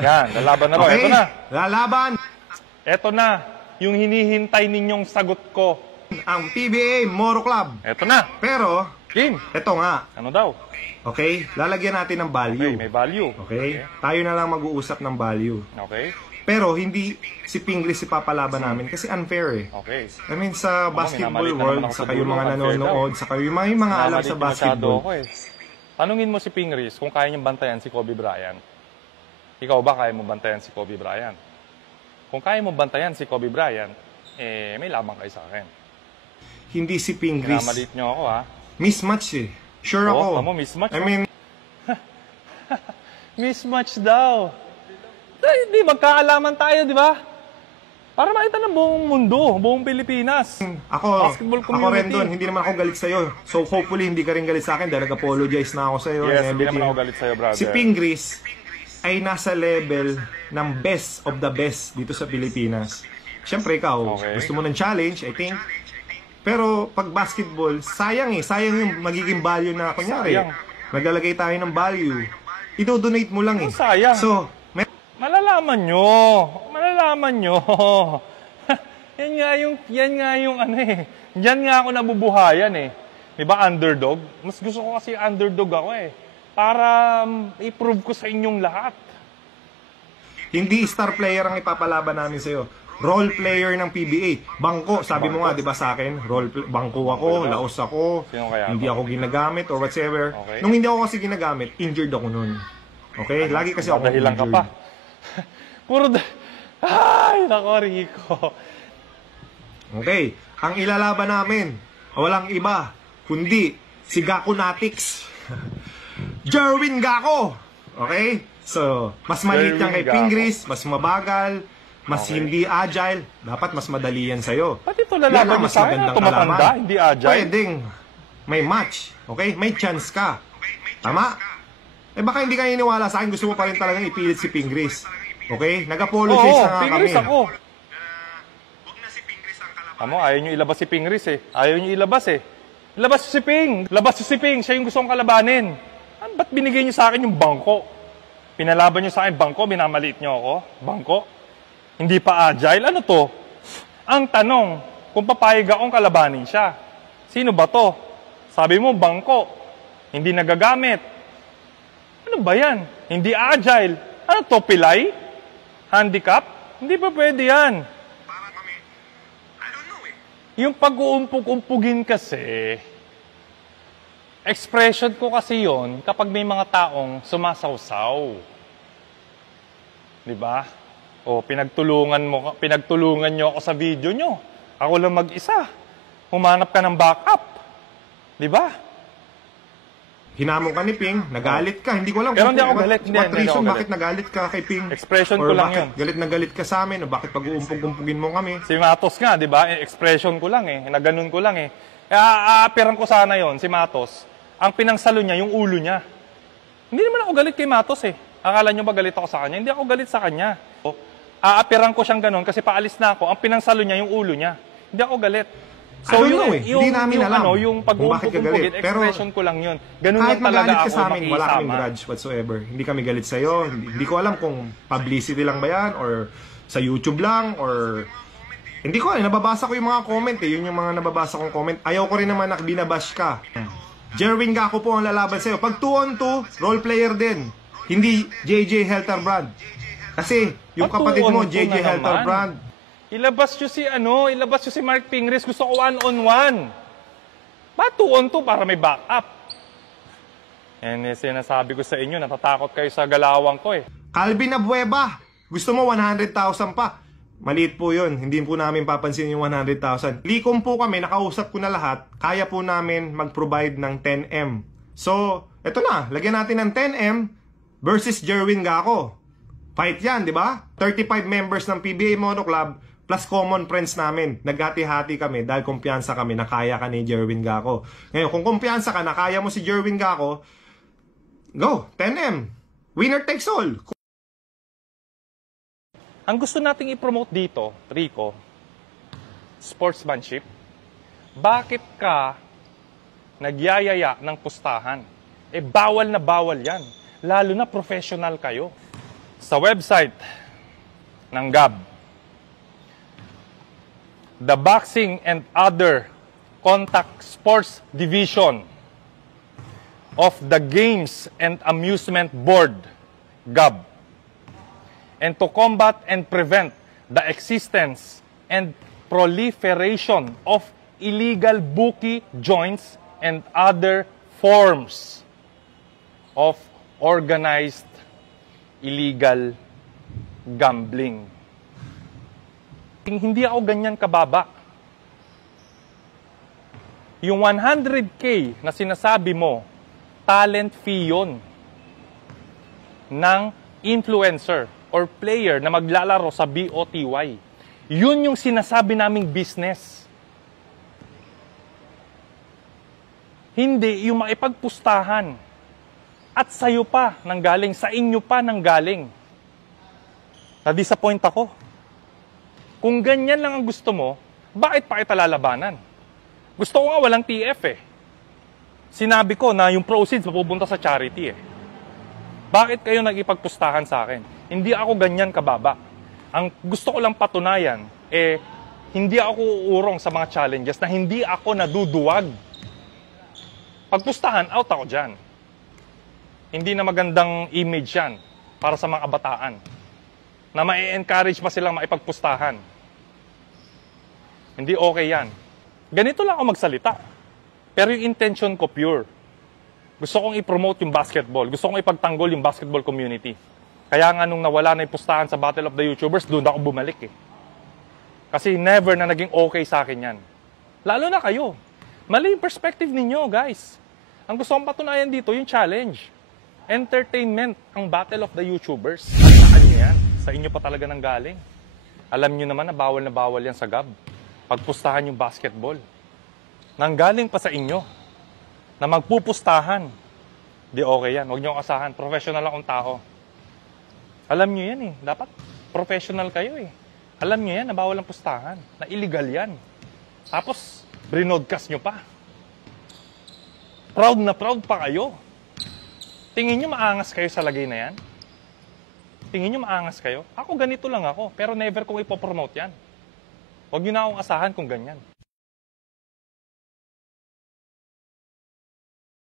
Yan, lalaban na raw. Okay, Ito na. lalaban Ito na. Yung hinihintay ninyong sagot ko. ang PBA Moro Club. Ito na. Pero, Game. ito nga, Ano daw? okay, lalagyan natin ng value. Okay, may value. Okay? Tayo na lang mag-uusap ng value. Okay. Pero hindi si Pingris ipapalaban namin kasi unfair eh. Okay. I mean, sa basketball minamalit na world, naman ako sa sa kayo dulo, mga unfair nanonood, sa kayo yung mga alam sa Namamalit basketball. masyado ako eh. Tanungin mo si Pingris kung kaya niyang bantayan si Kobe Bryant. Ikaw ba kaya mo bantayan si Kobe Bryant? Kung kaya mo bantayan si Kobe Bryant, eh, may lamang kayo sa akin. Hindi si Pingris. Minamalit niyo ako ha. Mismatch eh. Sure ako. Tamo, mismatch. I mean, Mismatch daw. Hindi, magkaalaman tayo, di ba? Para makita ng buong mundo, buong Pilipinas. Basketball ako community. rin doon. Hindi naman ako galit sa'yo. So hopefully hindi ka rin galit sa akin dahil nag-apologize na ako sa'yo. Yes, and hindi naman everything. ako galit sa'yo, brother. Si Pingris ay nasa level ng best of the best dito sa Pilipinas. Siyempre ikaw, Okay. gusto mo ng challenge, I think. Pero pag basketball, sayang eh. Sayang yung magiging value na kunyari. Sayang. Naglalagay tayo ng value. Idodonate mo lang eh. Sayang. So, Malalaman nyo. Malalaman nyo. yan nga yung ano eh. Diyan nga ako nabubuhayan eh. Diba, underdog? Mas gusto ko kasi underdog ako eh. Para i-prove ko sa inyong lahat. hindi star player ang ipapalaban namin sa'yo. Role player ng PBA. Bangko, sabi mo nga, di ba sa akin? Bangko ako, laos ako, Sino kaya hindi ako ginagamit or whatsoever. Okay. Nung hindi ako kasi ginagamit, injured ako nun. Okay? Lagi kasi ako Dahilan ka injured. pa. Ay, nako, Rico. Okay. Ang ilalaban namin, walang iba, kundi si Gako Natix. Jerwin Gako! Okay? So, mas maliit yan kay Jerwin Gako. Pingris, mas mabagal, mas Okay. hindi agile, dapat mas madali yan sa'yo. Pati ito lalaban niyo sa akin, tumatanda, hindi agile. Pwedeng may match, okay? May chance ka. Tama? Eh baka hindi ka iniwala sa akin, gusto mo pa rin talagang ipilit si Pingris. Okay? Nag-apologize na nga kami. Pingris ako. Amo, ayaw nyo ilabas si Pingris eh. Ayaw nyo ilabas eh. Labas si Ping! Labas si Ping! Siya yung gusto kong kalabanin. Ba't binigay nyo sa akin yung bangko? Pinalaban nyo sa akin bangko, binamaliit nyo ako? Bangko? Hindi pa agile? Ano to? Ang tanong, kung papayag akong kalabanin siya, sino ba to? Sabi mo, bangko. Hindi nagagamit. Ano ba yan? Hindi agile. Ano to, pilay? Handicap? Hindi pa pwede yan. Yung pag-uumpog-umpugin kasi, expression ko kasi yon kapag may mga taong sumasawsaw. Di ba? O pinagtulungan nyo ako sa video nyo. Ako lang mag-isa. Humanap ka ng backup. Di ba? Hinamon ka ni Ping, nagalit ka. Hindi ko alam Pero hindi ako galit. Hindi what ako reason galit. bakit nagalit ka kay Ping. Expression Or ko lang bakit yun. galit na galit ka sa amin. O bakit pag-uumpog-umpugin mo kami. Si Matos nga, di ba? Expression ko lang eh. Naganon ko lang eh. Aapiran ko sana yon si Matos. Ang pinangsalo niya, yung ulo niya. Hindi naman ako galit kay Matos eh. Akala nyo ba galit ako sa kanya? Hindi ako galit sa kanya. Aapiran ko siyang ganon kasi paalis na ako. Ang pinangsalo niya, yung ulo niya. Hindi ako galit. I don't know eh. Hindi namin alam yung kung bakit ka galit. pag-uumpog-umpugin, Pero expression ko lang yun. Ganun kahit lang talaga magalit ka ako sa amin, wala kaming makisama. grudge whatsoever. Hindi kami galit sa'yo. Hindi ko alam kung publicity lang ba yan or sa YouTube lang or... Hindi ko nababasa ko yung mga comment eh. Yun yung mga nababasa kong comment. Ayaw ko rin naman na binabash ka. Jerwin Gako po ang lalaban sa'yo. Pag 2-on-2, role player din. Hindi JJ Helterbrand. Kasi yung kapatid mo, 2-on-2 JJ na naman. Helterbrand. Ilabas nyo si Mark Pingris. Gusto ko 1-on-1. Ba 2-on-2 para may backup? Yan sinasabi ko sa inyo, natatakot kayo sa galawang ko eh. Calvin Abueva, gusto mo 100,000 pa. Maliit po yun, hindi po namin papansin yung 100,000. Likom po kami, nakausap ko na lahat, kaya po namin mag-provide ng 10M. So, eto na, lagyan natin ng 10M versus Jerwin Gako. Fight yan, di ba? 35 members ng PBA Mono Club plus common friends namin. Naghati-hati kami dahil kumpiyansa kami na kaya ka ni Jerwin Gako. Ngayon, kung kumpiyansa ka na kaya mo si Jerwin Gako, go, 10M. Winner takes all. Ang gusto nating i-promote dito, Rico, sportsmanship. Bakit ka nagyayaya ng pustahan? Eh, bawal na bawal yan. Lalo na professional kayo. sa website ng GAB, the Boxing and Other Contact Sports Division of the Games and Amusement Board, GAB, and to combat and prevent the existence and proliferation of illegal bookie joints and other forms of organized illegal gambling. Hindi ako ganyan kababa. Yung 100K na sinasabi mo, talent fee yun ng influencer or player na maglalaro sa BOTY. Yun yung sinasabi naming business. Hindi yung maipagpustahan. At sa'yo pa nanggaling, sa inyo pa nanggaling. Na-disappoint ako. Kung ganyan lang ang gusto mo, bakit pa kita lalabanan? Gusto ko nga walang TF eh. Sinabi ko na yung proceeds mapupunta sa charity eh. Bakit kayo nag-ipagpustahan sa akin? Hindi ako ganyan kababa. Ang gusto ko lang patunayan, hindi ako uurong sa mga challenges na hindi ako naduduwag. Pagpustahan, out ako dyan. Hindi na magandang image yan para sa mga kabataan. Na ma-encourage pa silang maipagpustahan. Hindi okay yan. Ganito lang ako magsalita. Pero yung intention ko pure. Gusto kong i-promote yung basketball. Gusto kong ipagtanggol yung basketball community. Kaya nga nung nawala na yung pustahan sa Battle of the YouTubers, doon ako bumalik eh. Kasi never na naging okay sa akin yan. Lalo na kayo. Mali yung perspective ninyo, guys. Ang gusto kong patunayan dito, yung challenge. Entertainment ang Battle of the YouTubers. Saan nyo yan? Sa inyo pa talaga nang galing. Alam nyo naman na bawal yan sa GAB. Pagpustahan yung basketball. Nanggaling pa sa inyo na magpupustahan. Di okay yan. Huwag nyo asahan. Professional akong tao. Alam nyo yan eh. Dapat professional kayo eh. Alam nyo yan na bawal ang pustahan. Na illegal yan. Tapos, brinodcast nyo pa. Proud na proud pa kayo. Tingin nyo maangas kayo sa lagay na yan? Tingin nyo maangas kayo? Ako ganito lang ako, pero never kong ipopromote yan. Huwag nyo na akong asahan kung ganyan.